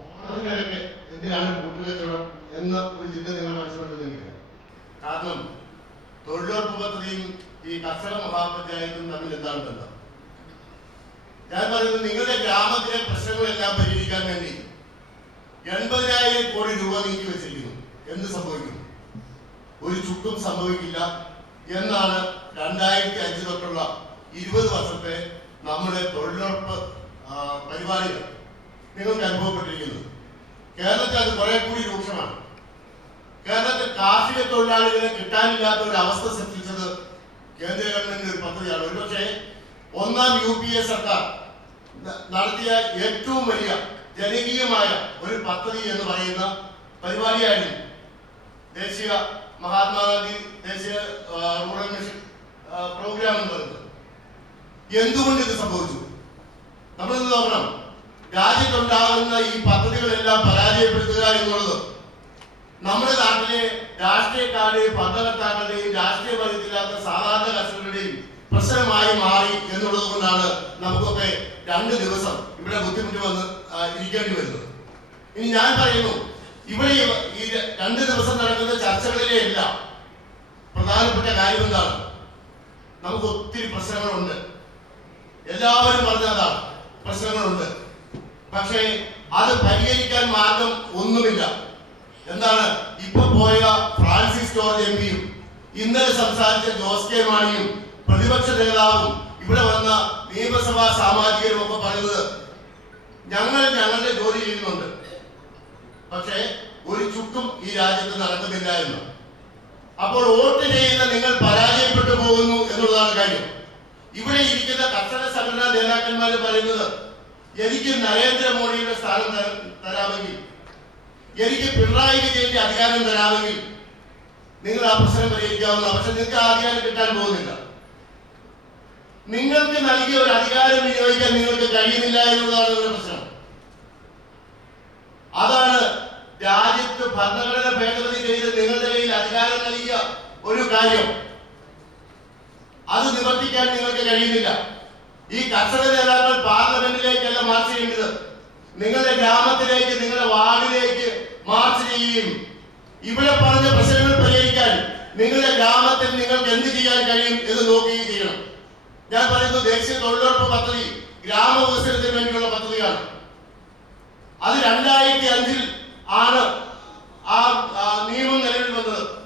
ഓണത്തിനൊക്കെ എന്തിനാണ് കൂട്ടുകച്ചവടം എന്ന ഒരു ചിന്ത നിങ്ങൾ മനസ്സിലുണ്ടെന്നില്ല കാരണം തൊഴിലുറപ്പ് പദ്ധതിയും ഈ കർഷക മഹാപഞ്ചായത്തും തമ്മിൽ എന്താണ് ബന്ധം ഞാൻ പറയുന്നത് നിങ്ങളുടെ ഗ്രാമത്തിലെ പ്രശ്നങ്ങളെല്ലാം പരിഹരിക്കാൻ വേണ്ടി എൺപതിനായിരം കോടി രൂപ നീക്കി വെച്ചിരിക്കുന്നു. എന്ത് സംഭവിക്കും? ഒരു ചുക്കും സംഭവിക്കില്ല എന്നാണ് രണ്ടായിരത്തി അഞ്ച് തൊട്ടുള്ള ഇരുപത് വർഷത്തെ നമ്മുടെ തൊഴിലുറപ്പ് പരിപാടികൾ. നിങ്ങൾക്ക് അനുഭവപ്പെട്ടിരിക്കുന്നത്. കേരളത്തിൽ അത് കുറെ കൂടി രൂക്ഷമാണ്. കേരളത്തിൽ കാർഷിക തൊഴിലാളികളെ കിട്ടാനില്ലാത്ത ഒരു അവസ്ഥ സൃഷ്ടിച്ചത് കേന്ദ്ര ഗവൺമെന്റിന്റെ ഒരു പദ്ധതിയാണ്. ഒരുപക്ഷെ ഒന്നാം യു പി എ സർക്കാർ നടത്തിയ ഏറ്റവും വലിയ ജനകീയമായ ഒരു പദ്ധതി എന്ന് പറയുന്ന പരിപാടിയായിരുന്നു ദേശീയ മഹാത്മാഗാന്ധി ദേശീയ റൂറൽ മിഷൻ പ്രോഗ്രാം എന്ന് പറയുന്നത്. എന്തുകൊണ്ട് ഇത് സംഭവിച്ചു? നമ്മളിത് നോക്കണം. രാജ്യത്തുണ്ടാകുന്ന ഈ പദ്ധതികളെല്ലാം പരാജയപ്പെടുത്തുക എന്നുള്ളത് നമ്മുടെ നാട്ടിലെ രാഷ്ട്രീയക്കാരുടെയും ഭരണകർത്താക്കളുടെയും രാഷ്ട്രീയ ബന്ധത്തില്ലാത്ത സാധാരണ കർഷകരുടെയും പ്രശ്നമായി മാറി എന്നുള്ളത് കൊണ്ടാണ് നമുക്കൊക്കെ രണ്ട് ദിവസം ഇവിടെ ബുദ്ധിമുട്ട് വന്ന് ഇരിക്കേണ്ടി വരുന്നത്. ഇനി ഞാൻ പറയുന്നു ഇവിടെ ഈ രണ്ട് ദിവസം നടക്കുന്ന ചർച്ചകളിലെ എല്ലാം പ്രധാനപ്പെട്ട കാര്യം എന്താണ് നമുക്ക് ഒത്തിരി പ്രശ്നങ്ങളുണ്ട്. എല്ലാവരും പറഞ്ഞതാണ് പ്രശ്നങ്ങളുണ്ട്. പക്ഷേ അത് പരിഹരിക്കാൻ മാർഗം ഒന്നുമില്ല. എന്താണ്? ഇപ്പൊ പോയ ഫ്രാൻസിസ് ജോർജ് എം പിയും ഇന്നലെ സംസാരിച്ച ജോസ് കെ മാണിയും പ്രതിപക്ഷ നേതാവും ഇവിടെ വന്ന നിയമസഭാ സാമാജികരും ഒക്കെ പറയുന്നത് ഞങ്ങൾ ഞങ്ങളുടെ ജോലി ചെയ്യുന്നുണ്ട്. പക്ഷേ ഒരു ചുക്കും ഈ രാജ്യത്ത് നടക്കുന്നില്ല എന്ന്. അപ്പോൾ വോട്ട് ചെയ്യുന്ന നിങ്ങൾ പരാജയപ്പെട്ടു പോകുന്നു എന്നുള്ളതാണ് കാര്യം. ഇവിടെ ഇരിക്കുന്ന കർഷക സംഘടനാ നേതാക്കന്മാർ പറയുന്നത് എനിക്ക് നരേന്ദ്രമോദിയുടെ സ്ഥാനം തര- തരാമെങ്കിൽ എനിക്ക് പിണറായി വിജയന്റെ അധികാരം തരാമെങ്കിൽ നിങ്ങൾ ആ പ്രശ്നം പരിഹരിക്കാവുന്ന പക്ഷെ നിങ്ങൾക്ക് ആ അധികാരം കിട്ടാൻ പോകുന്നില്ല. നിങ്ങൾക്ക് നൽകിയ ഒരു അധികാരം വിനിയോഗിക്കാൻ നിങ്ങൾക്ക് കഴിയുന്നില്ല എന്നുള്ളതാണ് നിങ്ങളുടെ പ്രശ്നം. അതാണ് രാജ്യത്ത് ഭരണഘടന ഭേദഗതി ചെയ്ത് നിങ്ങളുടെ കയ്യിൽ അധികാരം നൽകിയ ഒരു കാര്യം. അത് നിവർത്തിക്കാൻ നിങ്ങൾക്ക് കഴിയുന്നില്ല. ഈ കർഷക നേതാക്കൾ പാർലമെന്റിലേക്കല്ല മാർച്ച് ചെയ്യേണ്ടത്. നിങ്ങളുടെ ഗ്രാമത്തിലേക്ക് നിങ്ങളുടെ വാർഡിലേക്ക് മാർച്ച് ചെയ്യുകയും ഇവിടെ പറഞ്ഞ പ്രശ്നങ്ങൾ പരിഹരിക്കാൻ നിങ്ങളുടെ ഗ്രാമത്തിൽ നിങ്ങൾക്ക് എന്ത് ചെയ്യാൻ കഴിയും എന്ന് നോക്കുകയും ചെയ്യണം. ഞാൻ പറയുന്നു ദേശീയ തൊഴിലുറപ്പ് പദ്ധതി ഗ്രാമവികസനത്തിന് വേണ്ടിയുള്ള പദ്ധതിയാണ്. അത് രണ്ടായിരത്തി അഞ്ചിൽ ആണ് ആ നിയമം നിലവിൽ വന്നത്.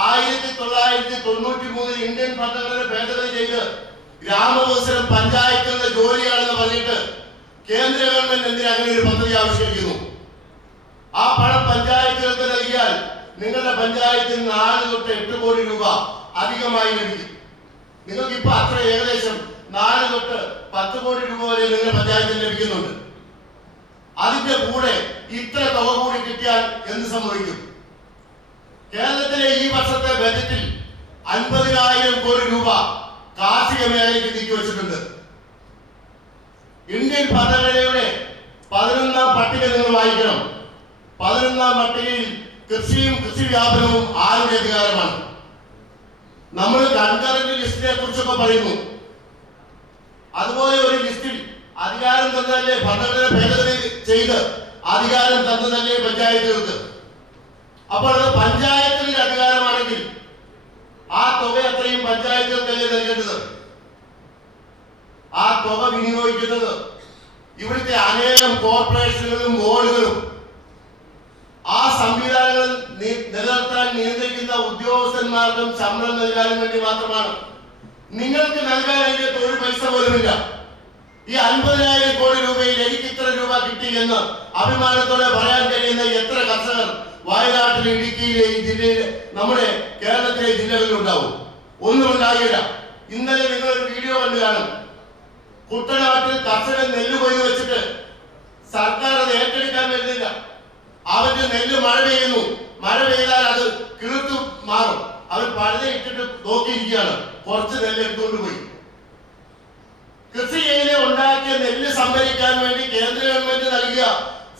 ആയിരത്തി തൊള്ളായിരത്തി തൊണ്ണൂറ്റി മൂന്നിൽ ഇന്ത്യൻ ഭരണഘടന ഭേദഗതി ചെയ്ത് ഗ്രാമവികസനം പഞ്ചായത്തുകളുടെ ജോലിയാണെന്ന് പറഞ്ഞിട്ട് കേന്ദ്ര ഗവൺമെന്റ് എന്തിന് അങ്ങനെ ഒരു പദ്ധതി ആവിഷ്കരിക്കുന്നു? ആ പണം പഞ്ചായത്തുകൾക്ക് നൽകിയാൽ നിങ്ങളുടെ പഞ്ചായത്തിൽ നാല് തൊട്ട് എട്ട് കോടി രൂപ അധികമായി ലഭിക്കും. നിങ്ങൾക്ക് ഇപ്പൊ അത്ര ഏകദേശം നാല് തൊട്ട് പത്ത് കോടി രൂപ വരെ നിങ്ങളുടെ പഞ്ചായത്തിൽ ലഭിക്കുന്നുണ്ട്. അതിന്റെ കൂടെ ഇത്ര തുക കൂടി കിട്ടിയാൽ എന്ത് സംഭവിക്കും? കേരളത്തിലെ ഈ വർഷത്തെ ബജറ്റിൽ അൻപതിനായിരം കോടി രൂപ കാർഷിക മേഖലയ്ക്ക് നീക്കി വെച്ചിട്ടുണ്ട്. ഇന്ത്യൻ ഭരണഘടനയുടെ പതിനൊന്നാം പട്ടിക നിങ്ങൾ വായിക്കണം. പതിനൊന്നാം പട്ടികയിൽ കൃഷിയും കൃഷി വ്യാപനവും ആരുടെ അധികാരമാണ്? നമ്മൾ കൺകറന്റ് ലിസ്റ്റിനെ കുറിച്ചൊക്കെ പറയുന്നു. അതുപോലെ ഒരു ലിസ്റ്റിൽ അധികാരം തന്നതല്ലേ ഭരണഘടന ഭേദഗതി ചെയ്ത് അധികാരം തന്നതല്ലേ പഞ്ചായത്തുകൾക്ക്? അപ്പോൾ അത് പഞ്ചായത്തിന്റെ അധികാരമാണെങ്കിൽ ആ തുക അത്രയും പഞ്ചായത്തുകൾക്കല്ലേ നൽകേണ്ടത്? ആ തുക വിനിയോഗിക്കുന്നത് ഇവിടുത്തെ അനേകം കോർപ്പറേഷനുകളും ബോർഡുകളും ആ സംവിധാനങ്ങൾ നിലനിർത്താൻ നിയന്ത്രിക്കുന്ന ഉദ്യോഗസ്ഥന്മാർക്കും ശമ്പളം നൽകാനും വേണ്ടി മാത്രമാണ്. നിങ്ങൾക്ക് നൽകാൻ അതിന്റെ തൊഴിൽ പൈസ പോലുമില്ല. ഈ അൻപതിനായിരം കോടി രൂപയിൽ എനിക്ക് ഇത്ര രൂപ കിട്ടി എന്ന് അഭിമാനത്തോടെ പറയാൻ കഴിയുന്ന എത്ര കർഷകർ വയനാട്ടിലെ ഇടുക്കിയിലെ ഈ ജില്ലയിലെ നമ്മുടെ കേരളത്തിലെ ജില്ലകളിൽ ഉണ്ടാവും ഒന്നും ഉണ്ടാകില്ല ഇന്നലെ നിങ്ങൾ ഒരു വീഡിയോ കണ്ടു കാണും. കുട്ടനാട്ടിൽ കർഷകൻ നെല്ല് കൊയ്തു വെച്ചിട്ട് സർക്കാർ അത് ഏറ്റെടുക്കാൻ വരുന്നില്ല. അവന്റെ നെല്ല് മഴ പെയ്യുന്നു. മഴ പെയ്താൽ അത് കിളിർത്തു മാറും. അവർ പഴുത ഇട്ടിട്ട് നോക്കിയിരിക്കുകയാണ്. കുറച്ച് നെല്ല് എടുത്തുകൊണ്ട് പോയി. കൃഷി ഉണ്ടാക്കിയ നെല്ല് സംഭരിക്കാൻ വേണ്ടി കേന്ദ്ര ഗവൺമെന്റ് നൽകിയ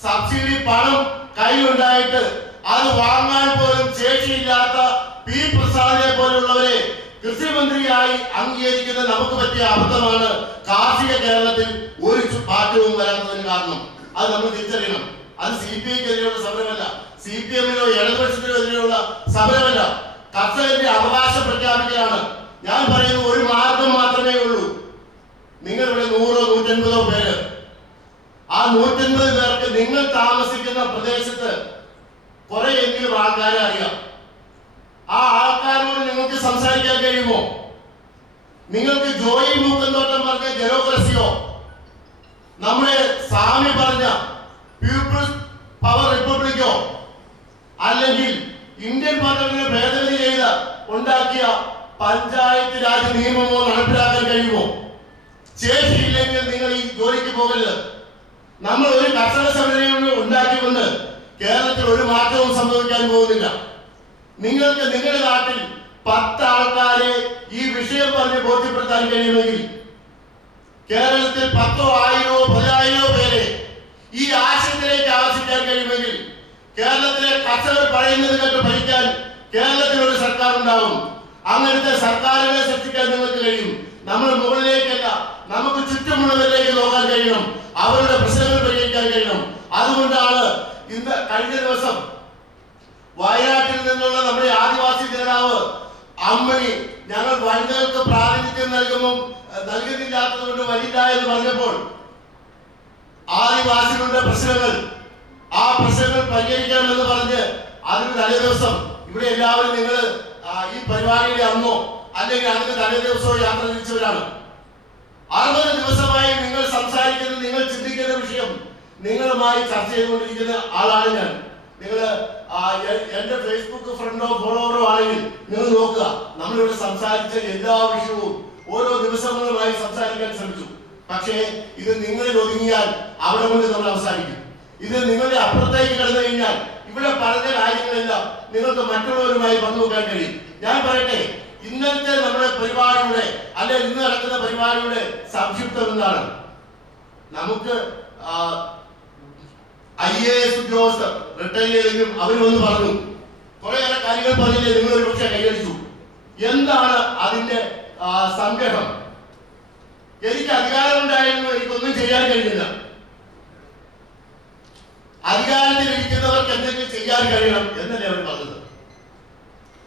സബ്സിഡി പണം കയ്യിലുണ്ടായിട്ട് അത് വാങ്ങാൻ പോലും ശേഷിയില്ലാത്ത പി പ്രസാദിനെ പോലുള്ളവരെ കൃഷിമന്ത്രിയായി അംഗീകരിക്കുന്ന നമുക്ക് പറ്റിയ അബദ്ധമാണ്. കാർഷിക കേരളത്തിൽ ഒരു മാറ്റവും വരാത്തതിന് കാരണം അത് നമ്മൾ തിരിച്ചറിയണം. അത് സി പി ഐക്കെതിരെയുള്ള സമരമല്ല. സി പി എമ്മിനോ ഇടതുപക്ഷത്തിനോ എതിരെയുള്ള സമരമല്ല. കർഷകന്റെ അവകാശം പ്രഖ്യാപിക്കലാണ്. ഞാൻ പറയുന്നത് ഒരു മാർഗം മാത്രമേ ഉള്ളൂ. നിങ്ങൾ ഇവിടെ നൂറോ നൂറ്റൻപതോ പേര്. ആ നൂറ്റൻപത് പേർക്ക് നിങ്ങൾ താമസിക്കുന്ന പ്രദേശത്ത് കുറെയെങ്കിലും ആൾക്കാരെ അറിയാം. ആ ആൾക്കാരോട് നിങ്ങൾക്ക് സംസാരിക്കാൻ കഴിയുമോ? നിങ്ങൾക്ക് ജോയി മൂക്കന്തോട്ടം പറഞ്ഞ ഡെമോക്രസിയോ നമ്മുടെ സ്വാമി പറഞ്ഞ പീപ്പിൾസ് പവർ റിപ്പബ്ലിക്കോ അല്ലെങ്കിൽ ഇന്ത്യൻ പാർലമെന്റ് ഭേദഗതി ചെയ്ത ഉണ്ടാക്കിയ പഞ്ചായത്ത് രാജ് നിയമമോ നടപ്പിലാക്കാൻ കഴിയുമോ? ശേഷിയില്ലെങ്കിൽ നിങ്ങൾ ഈ ജോലിക്ക് പോകരുത്. നമ്മൾ ഒരു കർഷക സമരം ഉണ്ടാക്കിക്കൊണ്ട് കേരളത്തിൽ ഒരു മാറ്റവും സംഭവിക്കാൻ പോകുന്നില്ല. നിങ്ങൾക്ക് നിങ്ങളുടെ നാട്ടിൽ പത്ത് ആൾക്കാരെ ഈ വിഷയം പറഞ്ഞ് ബോധ്യപ്പെടുത്താൻ കഴിയുമെങ്കിൽ കേരളത്തിൽ പത്തോ ആയിരോ പതിനായിരോ പേരെ ഈ ആശയത്തിലേക്ക് ആവശ്യിക്കാൻ കഴിയുമെങ്കിൽ കേരളത്തിലെ കർഷകർ പറയുന്നത് കേട്ട് ഭരിക്കാൻ കേരളത്തിൽ ഒരു സർക്കാർ ഉണ്ടാകും അങ്ങനത്തെ സർക്കാരുകളെ സൃഷ്ടിക്കാൻ നിങ്ങൾക്ക് കഴിയും. നമ്മൾ മുകളിലേക്കല്ല നമുക്ക് ചുറ്റുമുള്ളവരിലേക്ക് നോക്കാൻ കഴിയണം. അവരുടെ പ്രശ്നങ്ങൾ പരിഹരിക്കാൻ കഴിയണം. അതുകൊണ്ടാണ് ഇന്ന് കഴിഞ്ഞ ദിവസം വയനാട്ടിൽ നിന്നുള്ള നമ്മുടെ ആദിവാസി നേതാവ് അമ്മണി ഞങ്ങൾ വനിതകൾക്ക് പ്രാതിനിധ്യം നൽകുമ്പോൾ നൽകുന്നില്ലാത്തത് കൊണ്ട് വനിത എന്ന് പറഞ്ഞപ്പോൾ ആദിവാസികളുടെ പ്രശ്നങ്ങൾ ആ പ്രശ്നങ്ങൾ പരിഹരിക്കണമെന്ന് പറഞ്ഞ് അതിന് തലേ ദിവസം ഇവിടെ എല്ലാവരും നിങ്ങൾ ഈ പരിപാടിയുടെ അന്നോ അല്ലെങ്കിൽ അതിന് തലേ ദിവസമോ യാത്ര തിരിച്ചവരാണ്. അറുപത് ദിവസമായി നിങ്ങൾ സംസാരിക്കുന്ന നിങ്ങൾ ചിന്തിക്കുന്ന വിഷയം നിങ്ങളുമായി ചർച്ച ചെയ്തുകൊണ്ടിരിക്കുന്ന ആളാണ് ഞാൻ. നിങ്ങൾ എന്റെ ഫേസ്ബുക്ക് ഫ്രണ്ടോ ഫോളോവറോ ആണെങ്കിൽ നിങ്ങൾ നോക്കുക. നമ്മളിവിടെ സംസാരിച്ച എല്ലാ വിഷയവും ഓരോ ദിവസങ്ങളുമായി സംസാരിക്കാൻ ശ്രമിച്ചു. പക്ഷേ ഇത് നിങ്ങളിൽ ഒതുങ്ങിയാൽ അവിടെ കൊണ്ട് നമ്മൾ അവസാനിക്കും. ഇത് നിങ്ങളുടെ അപ്പുറത്തേക്ക് കടന്നു കഴിഞ്ഞാൽ ഇവിടെ പറഞ്ഞ കാര്യങ്ങളെല്ലാം നിങ്ങൾക്ക് മറ്റുള്ളവരുമായി പങ്കുവെക്കാൻ കഴിയും. ഞാൻ പറയട്ടെ ഇന്നത്തെ നമ്മുടെ പരിപാടിയുടെ അല്ലെ ഇന്ന് നടക്കുന്ന പരിപാടിയുടെ സംക്ഷിപ്തം എന്താണ്? നമുക്ക് ഐ എ എസ് ഉദ്യോഗസ്ഥർ റിട്ടയർ ചെയ്തെങ്കിലും അവർ വന്ന് പറഞ്ഞു. കുറേയേറെ കാര്യങ്ങൾ പറഞ്ഞില്ലേ? നിങ്ങൾ ഒരു പക്ഷേ കൈയടിച്ചു. എന്താണ് അതിന്റെ സംഗ്രഹം? എനിക്ക് അധികാരമുണ്ടായിരുന്നു എനിക്കൊന്നും ചെയ്യാൻ കഴിഞ്ഞില്ല. അധികാരത്തിൽ ഇരിക്കുന്നവർക്ക് എന്തെങ്കിലും ചെയ്യാൻ കഴിയണം എന്നല്ലേ അവർ പറഞ്ഞത്.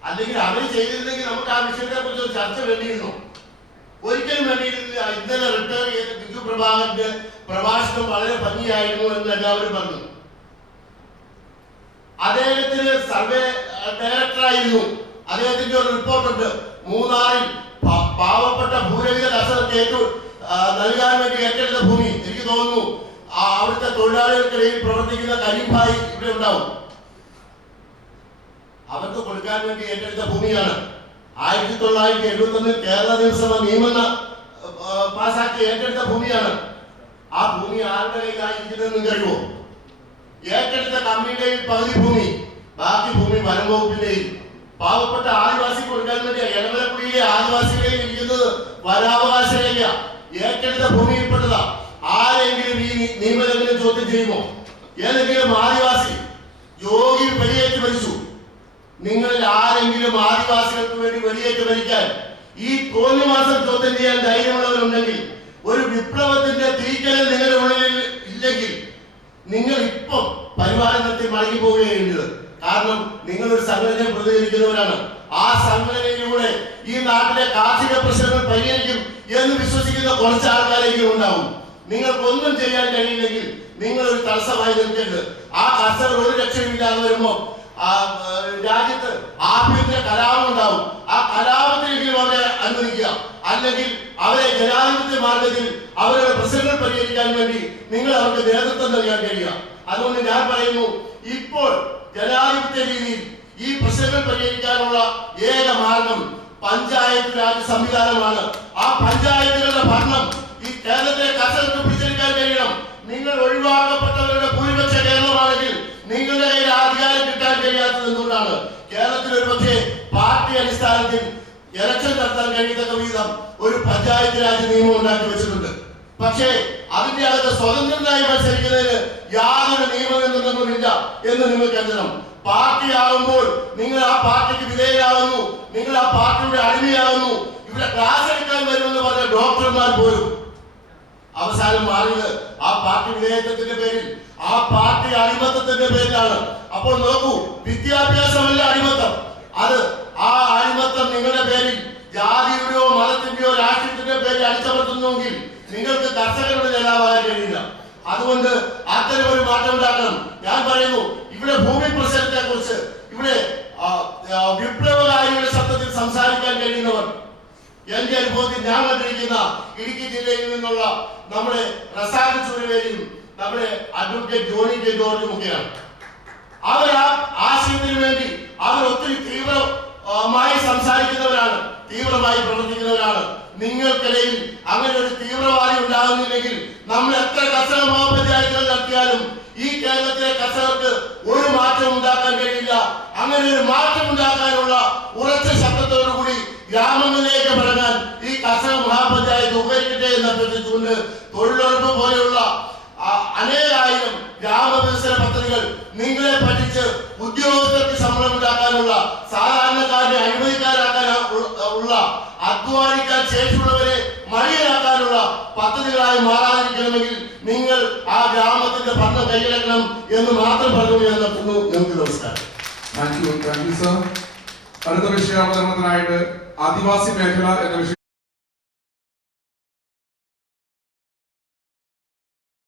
അല്ലെങ്കിൽ അവർ ചെയ്തിരുന്നെങ്കിൽ നമുക്ക് ആ വിഷയത്തെ കുറിച്ച് ചർച്ച വേണ്ടിയിരുന്നു. ഒരിക്കലും വേണ്ടിയിരുന്നില്ല. ഇന്നലെ റിട്ടയർ ചെയ്ത ബിജു പ്രഭാകരന്റെ പ്രഭാഷണം വളരെ ഭംഗിയായിരുന്നു എന്ന് എല്ലാവരും പറഞ്ഞു. അദ്ദേഹത്തിന് സർവേ ഡയറക്ടറായിരുന്നു. അദ്ദേഹത്തിന്റെ ഒരു റിപ്പോർട്ട് ഉണ്ട് മൂന്നാറിൽ പാവപ്പെട്ട ഭൂരഹിത കർഷകർക്ക് ഏറ്റവും നൽകാൻ വേണ്ടി ഏറ്റെടുത്ത ഭൂമി. എനിക്ക് തോന്നുന്നു ആ അവിടുത്തെ തൊഴിലാളികൾക്കിടയിൽ പ്രവർത്തിക്കുന്ന കരിഭായി ഇവിടെ ഉണ്ടാവും. അവർക്ക് കൊടുക്കാൻ വേണ്ടി ഏറ്റെടുത്ത ഭൂമിയാണ്. ആയിരത്തി തൊള്ളായിരത്തി എഴുപത്തി ഒന്നിൽ കേരള നിയമസഭ നിയമന പാസാക്കി ഏറ്റെടുത്ത ഭൂമിയാണ്. ആ ഭൂമി ആരുടെ കയ്യിലായിരിക്കുന്നതെന്ന് കഴിയുമോ ഏറ്റെടുത്ത കമ്പനിയുടെയും പകുതി ഭൂമി ബാക്കി ഭൂമി വനം വകുപ്പിന്റെയും. പാവപ്പെട്ട ആദിവാസി കൊടുക്കാൻ വേണ്ടി എടമലക്കുടിയിലെ ആദിവാസികളെയും ഇരിക്കുന്നത് വനാവകാശ ഏറ്റെടുത്ത ഭൂമിയിൽപ്പെട്ടതാ ആരെങ്കിലും ഈ നിയമലംഘനം ചോദ്യം ചെയ്യുമോ? ഏതെങ്കിലും ആദിവാസി യോഗി വെളിയേറ്റ് മരിച്ചു. നിങ്ങളിൽ ആരെങ്കിലും ആദിവാസികൾക്ക് വേണ്ടി വെളിയേറ്റ് മരിക്കാൻ ഈ തോന്നിമാസം ചോദ്യം ചെയ്യാൻ ധൈര്യമുള്ളവരുണ്ടെങ്കിൽ ഒരു വിപ്ലവത്തിന്റെ തീക്കനൽ നിങ്ങളുടെ ഉള്ളിൽ ഇല്ലെങ്കിൽ നിങ്ങൾ ഇപ്പം പരിപാലനത്തിൽ മടങ്ങി പോവുകയുണ്ട് കാരണം നിങ്ങൾ ഒരു സംഘടനയെ പ്രതികരിക്കുന്നവരാണ് ആ സംഘടനയിലൂടെ ഈ നാട്ടിലെ കാർഷിക പ്രശ്നങ്ങൾ പരിഹരിക്കും എന്ന് വിശ്വസിക്കുന്ന കുറച്ച് ആൾക്കാരെങ്കിലും ഉണ്ടാവും. നിങ്ങൾക്കൊന്നും ചെയ്യാൻ കഴിയില്ലെങ്കിൽ നിങ്ങൾ ഒരു തടസ്സമായി നിൽക്കരുത്. ആ കർഷകർ ഒരു രക്ഷയില്ലാതെ വരുമ്പോ ആ രാജ്യത്ത് ആഭ്യന്തര കലാപം ഉണ്ടാവും. ആ കലാപത്തിലെങ്കിലും അവരെ അനുവദിക്കുക. അല്ലെങ്കിൽ അവരെ ജനാധിപത്യ മാർഗത്തിൽ അവരുടെ പ്രശ്നങ്ങൾ പരിഹരിക്കാൻ വേണ്ടി നിങ്ങൾ അവർക്ക് നേതൃത്വം നൽകാൻ കഴിയുക. അതുകൊണ്ട് ഞാൻ പറയുന്നു ഇപ്പോൾ ജനാധിപത്യ രീതിയിൽ ഈ പ്രശ്നങ്ങൾ പരിഹരിക്കാനുള്ള ഏക മാർഗം പഞ്ചായത്ത് രാജ് സംവിധാനമാണ്. ആ പഞ്ചായത്തുകളുടെ ഭരണം ഈ കേരളത്തിലെ കർഷകർക്ക് പിടിച്ചെടുക്കാൻ കഴിയണം. നിങ്ങൾ ഒഴിവാക്കപ്പെട്ടവരുടെ ഭൂരിപക്ഷ കേരളമാണെങ്കിൽ നിങ്ങളുടെ കയ്യിൽ അധികാരം കിട്ടാൻ കഴിയാത്തത് എന്തുകൊണ്ടാണ്? കേരളത്തിൽ ഒരു പക്ഷേ പാർട്ടി അടിസ്ഥാനത്തിൽ ഇലക്ഷൻ നടത്താൻ കഴിയത്തക്ക വിധം ഒരു പഞ്ചായത്ത് രാജ് നിയമം ഉണ്ടാക്കി വെച്ചിട്ടുണ്ട്. പക്ഷേ അതിന്റെ അകത്ത് സ്വതന്ത്രനായി മത്സരിക്കുന്നതിന് യാതൊരു നിയമനിർമ്മാണവുമില്ല എന്ന് നിങ്ങൾ കരുതണം. പാർട്ടി ആകുമ്പോൾ നിങ്ങൾ ആ പാർട്ടിക്ക് വിധേയരാകുന്നു. നിങ്ങൾ ആ പാർട്ടിയുടെ അടിമയാകുന്നു. ഇവിടെ ക്ലാസ് എടുക്കാൻ വരുമെന്ന് പറഞ്ഞ ഡോക്ടർമാർ പോലും അവസാനം മാറിയത് ആ പാർട്ടി വിധേയത്വത്തിന്റെ പേരിൽ ആ പാർട്ടി അടിമത്തത്തിന്റെ പേരിലാണ്. അപ്പോൾ നോക്കൂ വിദ്യാഭ്യാസമല്ല അടിമത്തം അത് ആ അടിമത്തം നിങ്ങളുടെ പേരിൽ ജാതിയുടെയോ മതത്തിന്റെയോ രാഷ്ട്രീയത്തിന്റെ പേരിൽ അടിച്ചമർത്തുന്നുവെങ്കിൽ നിങ്ങൾക്ക് കർഷകരുടെ നേതാവാകാൻ കഴിയില്ല. അതുകൊണ്ട് അത്തരം ഒരു മാറ്റം ഉണ്ടാക്കണം. ഞാൻ പറയുന്നു ഇവിടെ ഭൂമി പ്രശ്നത്തെ കുറിച്ച് ഇവിടെ വിപ്ലവകാരികളുടെ ശബ്ദത്തിൽ സംസാരിക്കാൻ കഴിയുന്നവർ. എന്റെ അനുഭവത്തിൽ ഞാൻ കണ്ടിരിക്കുന്ന ഇടുക്കി ജില്ലയിൽ നിന്നുള്ള നമ്മുടെ റസാഖ് ചുരുവേലിയും നമ്മുടെ അഡ്വക്കേറ്റ് ജോണി കെ ജോർജും ഒക്കെയാണ്. അവർ ആ ആശയത്തിന് വേണ്ടി അവർ ഒത്തിരി തീവ്രമായി സംസാരിക്കുന്നവരാണ് തീവ്രമായി പ്രവർത്തിക്കുന്നവരാണ്. നിങ്ങൾക്കിടയിൽ അങ്ങനെ ഒരു തീവ്രവാദി ഉണ്ടാകുന്നില്ലെങ്കിൽ നമ്മൾ എത്ര കർഷക മഹാപഞ്ചായത്തുകൾ നടത്തിയാലും ഈ കേരളത്തിലെ കർഷകർക്ക് ഒരു മാറ്റം ഉണ്ടാക്കാൻ കഴിയില്ല. അങ്ങനെ ഒരു മാറ്റം ഉണ്ടാക്കാനുള്ള ഉറച്ച ശബ്ദത്തോടുകൂടി ഗ്രാമങ്ങളിലേക്ക് പറഞ്ഞാൽ ഈ കർഷക മഹാപഞ്ചായത്ത് ഉപകരിക്കട്ടെ എന്ന് അഭ്യർത്ഥിച്ചുകൊണ്ട് തൊഴിലുറപ്പ് പോലെയുള്ള അനേകായിരം ഗ്രാമവികസന പദ്ധതികൾ നിങ്ങളെ പറ്റിച്ച് ഉദ്യോഗസ്ഥർക്ക് ശമ്പളം ഉണ്ടാക്കാനുള്ള സാധാരണക്കാരനെ അഴിമതിക്കാരാക്കാൻ ഉള്ള- അധ്വാനിക്കാൻ ശേഷിയുള്ളവരെ മടിയനാക്കാനുള്ള പദ്ധതികളായി മാറാതിരിക്കണമെങ്കിൽ നിങ്ങൾ ആ ഗ്രാമത്തിന്റെ ഭരണം കൈയടക്കണം എന്ന് മാത്രം പറഞ്ഞു ഞാൻ നിങ്ങൾക്ക് നമസ്കാരം. താങ്ക് യു താങ്ക് ആദിവാസി മേഖല എന്ന വിഷയം